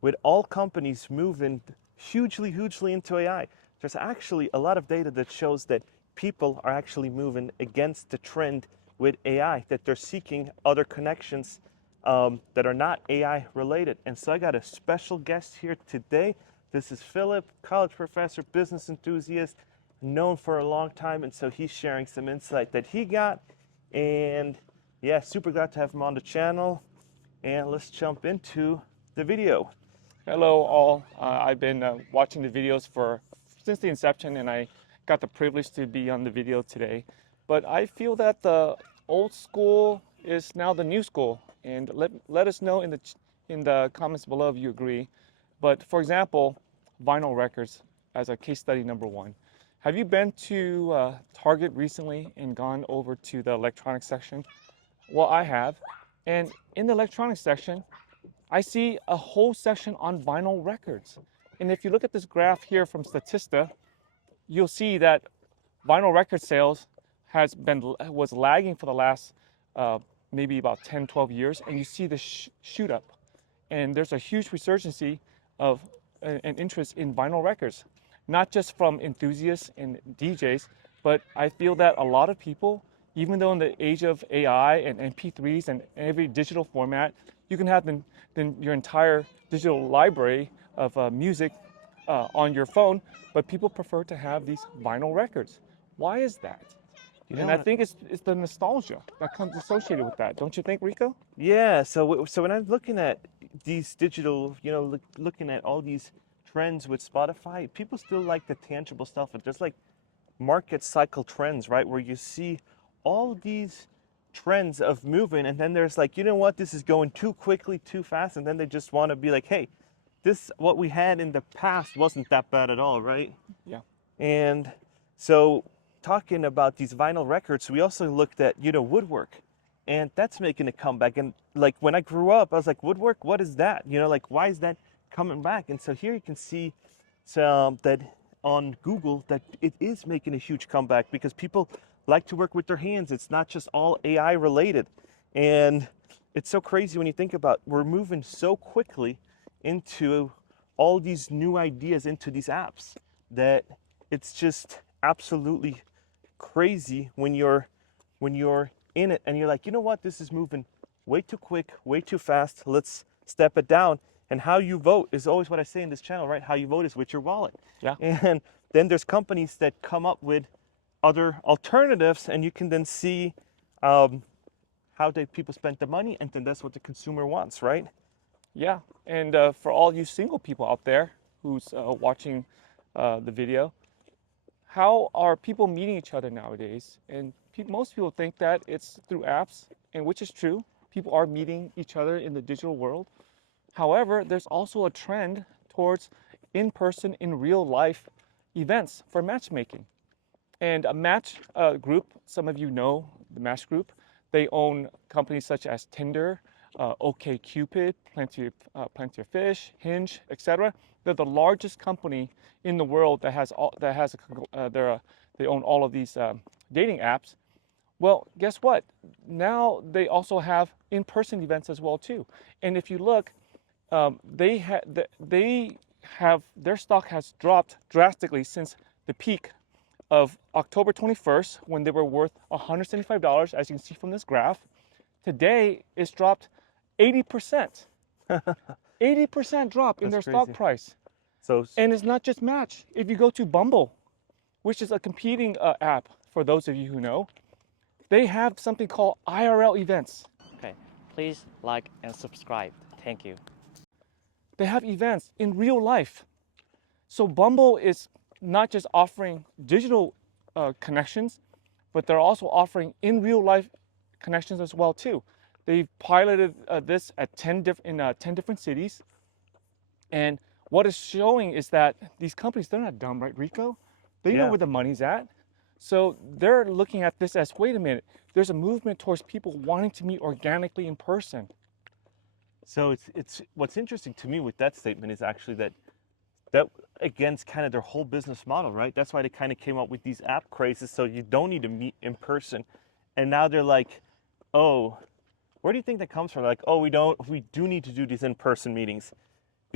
with all companies moving hugely, hugely into AI, there's actually a lot of data that shows that people are actually moving against the trend with AI, that they're seeking other connections that are not AI related. And so I got a special guest here today. This is Philip, college professor, business enthusiast, known for a long time. And so he's sharing some insight that he got. And yeah, super glad to have him on the channel. And let's jump into the video. Hello all, I've been watching the videos since the inception, and I got the privilege to be on the video today. But I feel that the old school is now the new school, and let us know in the comments below if you agree. But for example, vinyl records as a case study number one. Have you been to Target recently and gone over to the electronics section? Well, I have, and in the electronics section, I see a whole section on vinyl records. And if you look at this graph here from Statista, you'll see that vinyl record sales was lagging for the last maybe about 10, 12 years, and you see the shoot up. And there's a huge resurgence of an interest in vinyl records, not just from enthusiasts and DJs, but I feel that a lot of people, even though in the age of AI and MP3s and every digital format, you can have your entire digital library of music on your phone, but people prefer to have these vinyl records. Why is that? And I think it's the nostalgia that comes associated with that. Don't you think, Rico? Yeah, so when I'm looking at these digital, looking at all these trends with Spotify, people still like the tangible stuff. And there's like market cycle trends, right? Where you see all these trends of moving, and then there's like, you know what, this is going too quickly, too fast, and then they just want to be like, hey, this, what we had in the past wasn't that bad at all, right? Yeah. And so talking about these vinyl records, we also looked at, woodwork, and that's making a comeback. And like when I grew up, I was like, woodwork, what is that? Like, why is that coming back? And so here you can see that on Google that it is making a huge comeback because people like to work with their hands. It's not just all AI related. And it's so crazy when you think about we're moving so quickly into all these new ideas, into these apps, that it's just absolutely crazy when you're in it and you're like, you know what, this is moving way too quick, way too fast. Let's step it down. And how you vote is always what I say in this channel, right? How you vote is with your wallet. Yeah. And then there's companies that come up with other alternatives, and you can then see how people spent the money, and then that's what the consumer wants, right? Yeah, and for all you single people out there who's watching the video, how are people meeting each other nowadays? And most people think that it's through apps, and which is true. People are meeting each other in the digital world. However, there's also a trend towards in-person, in real life events for matchmaking. And a Match Group, some of you know the Match Group, they own companies such as Tinder, OkCupid, Plenty of Fish, Hinge, etc. They're the largest company in the world they own all of these dating apps. Well, guess what? Now they also have in-person events as well too. And if you look, their stock has dropped drastically since the peak of October 21st, when they were worth $175, as you can see from this graph. Today, it's dropped 80%. 80% drop in their stock price. And it's not just Match. If you go to Bumble, which is a competing app, for those of you who know, they have something called IRL events. Okay, please like and subscribe. Thank you. They have events in real life. So Bumble is not just offering digital connections, but they're also offering in real life connections as well too. They've piloted this at 10 different cities. And what it's showing is that these companies, they're not dumb, right, Rico? They know where the money's at. So they're looking at this as, wait a minute, there's a movement towards people wanting to meet organically in person. So it's what's interesting to me with that statement is actually that against kind of their whole business model, right? That's why they kind of came up with these app crazes, so you don't need to meet in person. And now they're like, oh, where do you think that comes from? Like, oh, we do need to do these in-person meetings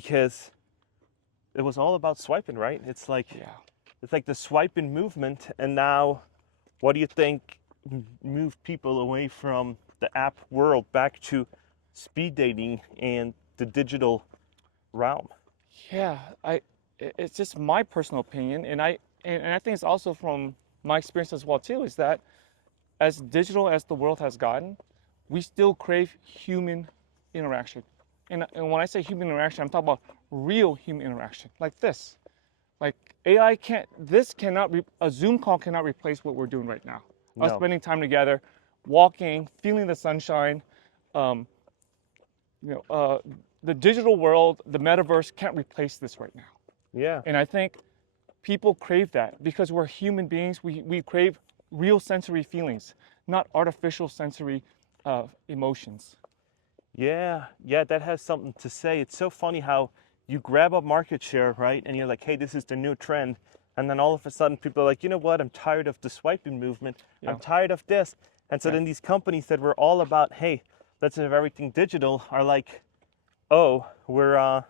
because it was all about swiping, right? It's like the swiping movement, and now, what do you think moved people away from the app world back to speed dating and the digital realm? Yeah, it's just my personal opinion, and I think it's also from my experience as well too, is that as digital as the world has gotten, we still crave human interaction. And when I say human interaction, I'm talking about real human interaction, like this. Like a Zoom call cannot replace what we're doing right now. Us No. spending time together, walking, feeling the sunshine. Um, the digital world, the metaverse can't replace this right now. Yeah. And I think people crave that because we're human beings. We crave real sensory feelings, not artificial sensory emotions. Yeah, that has something to say. It's so funny how you grab up market share, right? And you're like, hey, this is the new trend. And then all of a sudden people are like, you know what? I'm tired of the swiping movement. Yeah. I'm tired of this. And so Yeah. then these companies that were all about, hey, let's have everything digital, are like, oh, we're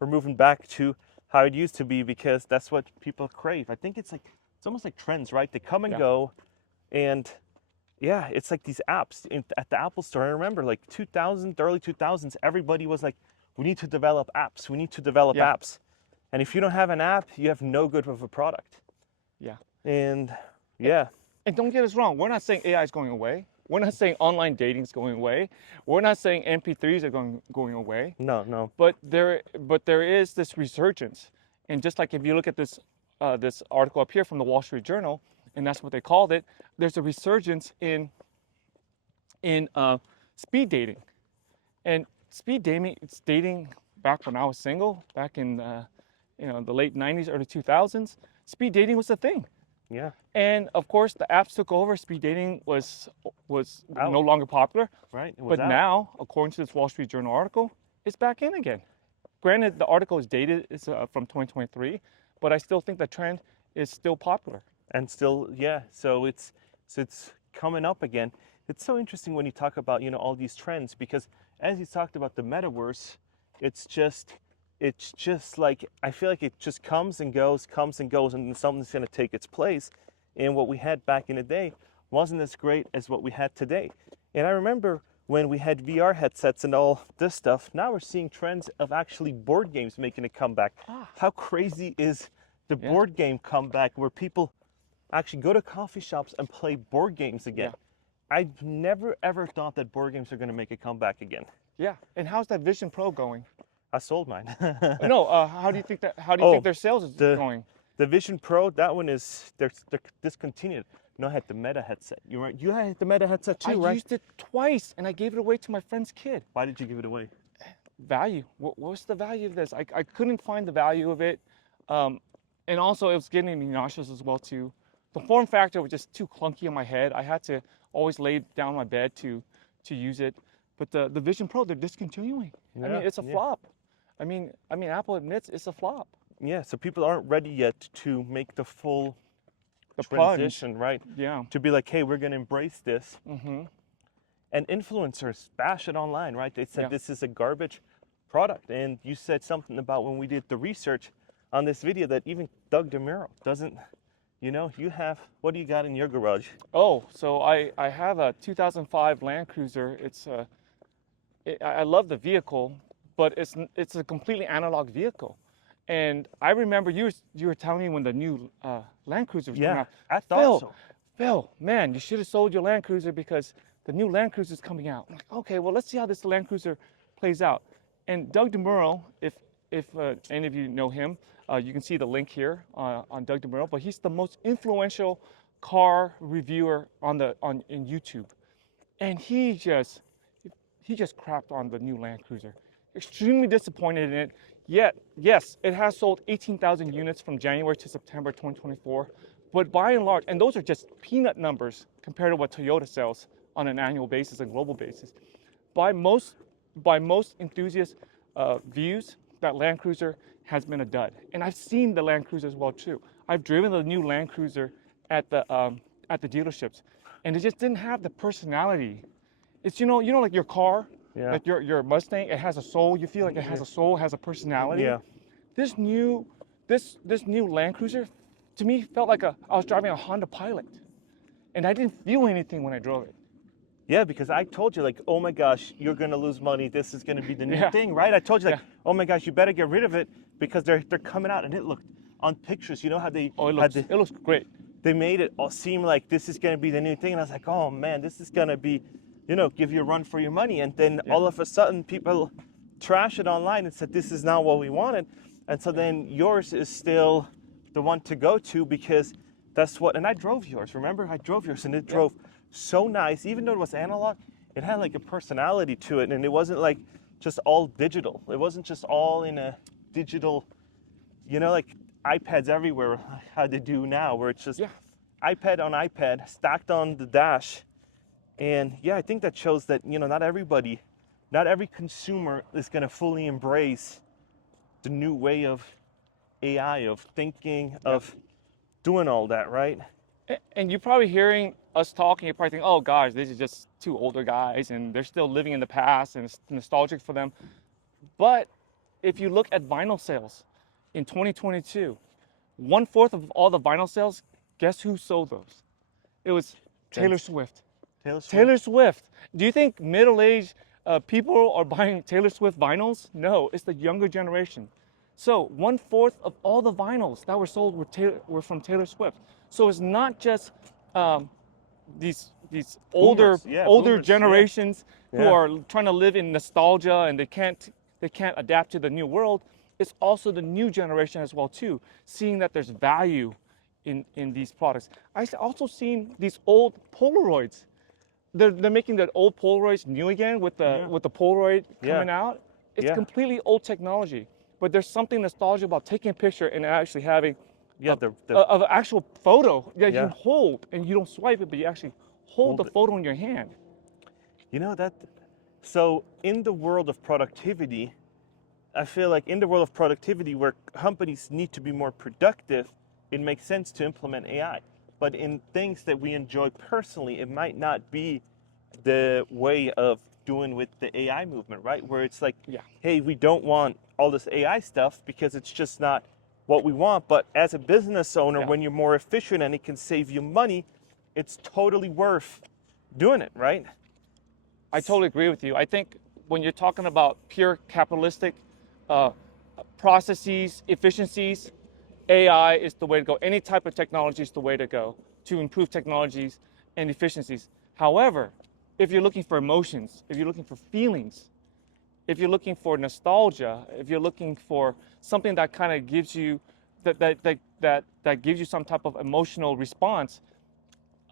moving back to how it used to be because that's what people crave. I think it's almost like trends, right? They come and Yeah. go, and yeah, it's like these apps at the Apple Store. I remember like 2000, the early 2000s, everybody was like, we need to develop apps. We need to develop Yeah. apps. And if you don't have an app, you have no good of a product. Yeah. And yeah, And don't get us wrong, we're not saying AI is going away. We're not saying online dating is going away. We're not saying MP3s are going away. no. But there is this resurgence. And just like if you look at this this article up here from the Wall Street Journal, and that's what they called it, there's a resurgence in speed dating. And speed dating, it's dating back when I was single, back in the late 90s, early 2000s. Speed dating was a thing. Yeah, And of course, the apps took over. Speed dating was Out. no longer popular. right? It was But out. now, according to this Wall Street Journal article, it's back in again. Granted, the article is dated, it's from 2023, but I still think the trend is still popular. And still, yeah, so it's coming up again. It's so interesting when you talk about, all these trends, because as you talked about the metaverse, it's just like, I feel like it just comes and goes, and then something's going to take its place. And what we had back in the day wasn't as great as what we had today. And I remember when we had VR headsets and all this stuff. Now we're seeing trends of actually board games making a comeback. How crazy is the board game comeback, where people actually go to coffee shops and play board games again? I never ever thought that board games are going to make a comeback again. Yeah. And how's that Vision Pro going? I sold mine. No, how do you think think their sales is going? The Vision Pro, that one is they're discontinued. No, I had the Meta headset. You right? You had the Meta headset too, I right? used it twice and I gave it away to my friend's kid. Why did you give it away? Value. What's the value of this? I couldn't find the value of it. And also it was getting me nauseous as well too. The form factor was just too clunky on my head. I had to always lay down my bed to use it. But the Vision Pro, they're discontinuing. I mean, it's a flop. I mean, Apple admits it's a flop. Yeah, so people aren't ready yet to make the full plunge. transition, right? Yeah. To be like, hey, we're going to embrace this. Mm-hmm. And influencers bash it online, right? They said Yeah. this is a garbage product. And you said something about when we did the research on this video that even Doug DeMuro doesn't, you have, what do you got in your garage? Oh, so I have a 2005 Land Cruiser. I love the vehicle, but it's a completely analog vehicle. And I remember you were telling me when the new Land Cruiser was coming out. I thought so. Phil, man, you should have sold your Land Cruiser because the new Land Cruiser is coming out. I'm like, okay, well, let's see how this Land Cruiser plays out. And Doug DeMuro, if any of you know him, you can see the link here on Doug DeMuro. But he's the most influential car reviewer in YouTube, and he just crapped on the new Land Cruiser. Extremely disappointed in it. Yet, yes, it has sold 18,000 units from January to September 2024. But by and large, and those are just peanut numbers compared to what Toyota sells on an annual basis and global basis. By most enthusiast views, that Land Cruiser has been a dud. And I've seen the Land Cruiser as well too. I've driven the new Land Cruiser at the dealerships, and it just didn't have the personality. It's like your car. Yeah. Like your Mustang, it has a soul. You feel like it has a soul, has a personality. Yeah. This new Land Cruiser, to me, felt like I was driving a Honda Pilot, and I didn't feel anything when I drove it. Yeah, because I told you, like, oh my gosh, you're gonna lose money. This is gonna be the new Yeah. thing, right? I told you, like, Yeah. oh my gosh, you better get rid of it because they're coming out, and it looked on pictures. You know how they Oh, had it looks great. they made it all seem like this is gonna be the new thing, and I was like, oh man, this is gonna be, give you a run for your money. And then all of a sudden, people trash it online and said this is not what we wanted, and so then yours is still the one to go to because that's what. And I drove yours. Remember, I drove yours, and it drove so nice. Even though it was analog, it had like a personality to it, and it wasn't like just all digital. It wasn't just all in a digital, like iPads everywhere, how they do now, where it's just iPad on iPad stacked on the dash. And yeah, I think that shows that, not every consumer is going to fully embrace the new way of AI, of thinking, of doing all that, right? And you're probably hearing us talking, you're probably thinking, oh gosh, this is just two older guys and they're still living in the past and it's nostalgic for them. But if you look at vinyl sales in 2022, 1/4 of all the vinyl sales, guess who sold those? It was Taylor Swift. Taylor Swift. Do you think middle-aged people are buying Taylor Swift vinyls? No, it's the younger generation. So 1/4 of all the vinyls that were sold were from Taylor Swift. So it's not just these older boomers, generations who Yeah. are trying to live in nostalgia and they can't adapt to the new world. It's also the new generation as well too, seeing that there's value in these products. I also seen these old Polaroids. They're making the old Polaroids new again with the Polaroid coming out. It's completely old technology, but there's something nostalgic about taking a picture and actually having of an actual photo that you hold, and you don't swipe it, but you actually hold the photo in your hand. So in the world of productivity, I feel like in the world of productivity where companies need to be more productive, it makes sense to implement AI. But in things that we enjoy personally, it might not be the way of doing with the AI movement, right? Where it's like, hey, we don't want all this AI stuff because it's just not what we want. But as a business owner, when you're more efficient and it can save you money, it's totally worth doing it, right? I totally agree with you. I think when you're talking about pure capitalistic processes, efficiencies, AI is the way to go. Any type of technology is the way to go to improve technologies and efficiencies. However, if you're looking for emotions, if you're looking for feelings, if you're looking for nostalgia, if you're looking for something that kind of gives you that gives you some type of emotional response,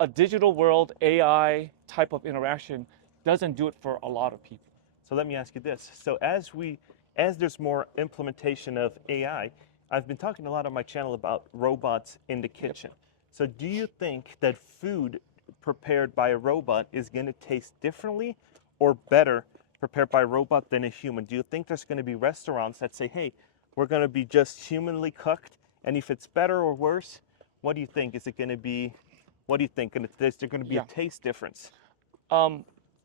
a digital world AI type of interaction doesn't do it for a lot of people. So let me ask you this. So as there's more implementation of AI, I've been talking a lot on my channel about robots in the kitchen. So do you think that food prepared by a robot is going to taste differently or better prepared by a robot than a human? Do you think there's going to be restaurants that say, hey, we're going to be just humanly cooked, and if it's better or worse, what do you think? Is it going to be, what do you think? Is there going to be a taste difference?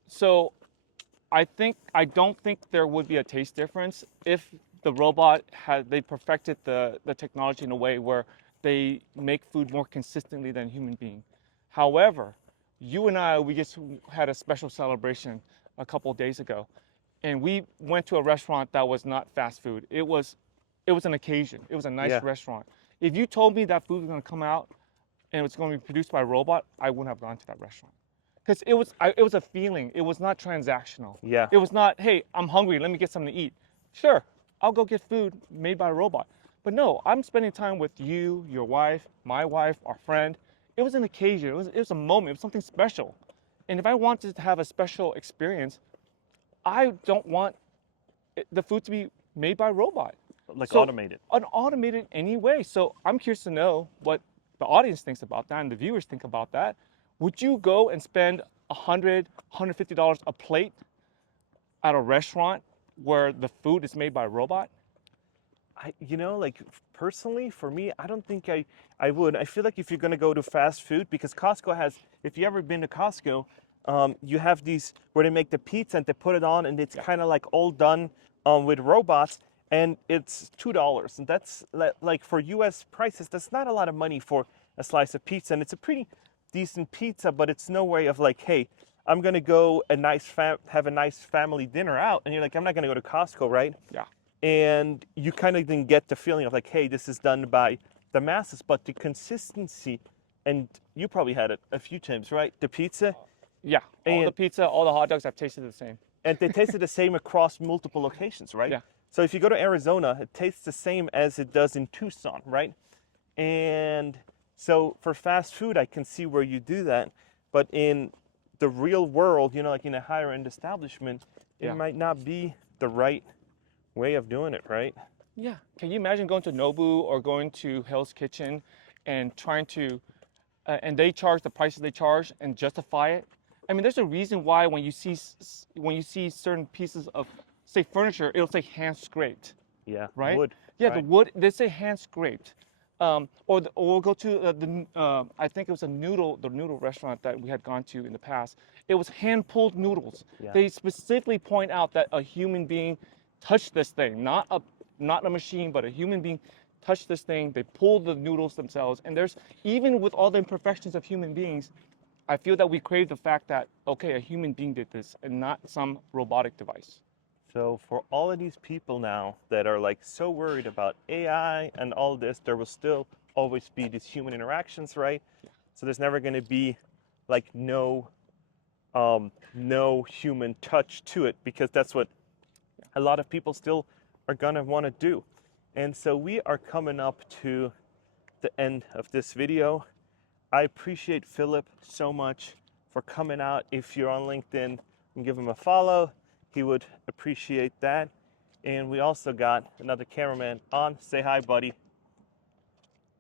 So I don't think there would be a taste difference if the robot they perfected the technology in a way where they make food more consistently than a human being. However, you and I, we just had a special celebration a couple of days ago, and we went to a restaurant that was not fast food. It was an occasion. It was a nice restaurant. If you told me that food was going to come out and it was going to be produced by a robot, I wouldn't have gone to that restaurant. Because it was a feeling. It was not transactional. Yeah. It was not, hey, I'm hungry, let me get something to eat. Sure, I'll go get food made by a robot. But no, I'm spending time with you, your wife, my wife, our friend. It was an occasion. It was a moment. It was something special. And if I wanted to have a special experience, I don't want the food to be made by a robot. Like automated. Automated anyway. So I'm curious to know what the audience thinks about that and the viewers think about that. Would you go and spend $100, $150 a plate at a restaurant where the food is made by a robot? Personally, for me, I don't think I would. I feel like if you're going to go to fast food, because Costco has, if you ever been to Costco, You have these where they make the pizza and they put it on, and it's kind of like all done with robots, and it's $2. And that's like for U.S. prices, that's not a lot of money for a slice of pizza, and it's a pretty decent pizza, but it's no way of like, hey, I'm gonna go have a nice family dinner out, and you're like, I'm not gonna go to Costco, right? Yeah. And you kind of then get the feeling of like, hey, this is done by the masses, but the consistency, and you probably had it a few times, right? The pizza, Yeah. All the And- pizza, all the hot dogs, I've tasted the same. and they tasted the same across multiple locations, right? Yeah. So if you go to Arizona, it tastes the same as it does in Tucson, right? And so for fast food, I can see where you do that, but in the real world, like in a higher end establishment, Yeah. it might not be the right way of doing it, right? Yeah. Can you imagine going to Nobu or going to Hell's Kitchen and trying to, and they charge the prices they charge and justify it? I mean, there's a reason why when you see certain pieces of, say, furniture, it'll say hand scraped, Yeah, right? wood. Yeah, right? the wood, they say hand scraped. Or we'll go to I think it was the noodle restaurant that we had gone to in the past. It was hand pulled noodles. Yeah. They specifically point out that a human being touched this thing, not a machine, but a human being touched this thing. They pulled the noodles themselves. And there's, even with all the imperfections of human beings, I feel that we crave the fact that, okay, a human being did this and not some robotic device. So for all of these people now that are like so worried about AI and all this, there will still always be these human interactions, right? So there's never going to be like no human touch to it, because that's what a lot of people still are going to want to do. And so we are coming up to the end of this video. I appreciate Philip so much for coming out. If you're on LinkedIn, give him a follow. He would appreciate that. And we also got another cameraman on. Say hi, buddy.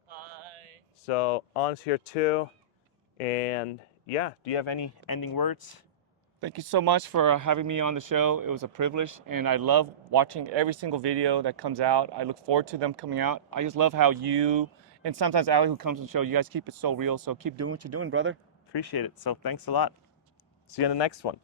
Hi. So On's here too. And yeah, do you have any ending words? Thank you so much for having me on the show. It was a privilege, and I love watching every single video that comes out. I look forward to them coming out. I just love how you, and sometimes Ali, who comes on the show, you guys keep it so real. So keep doing what you're doing, brother. Appreciate it. So thanks a lot. See you in the next one.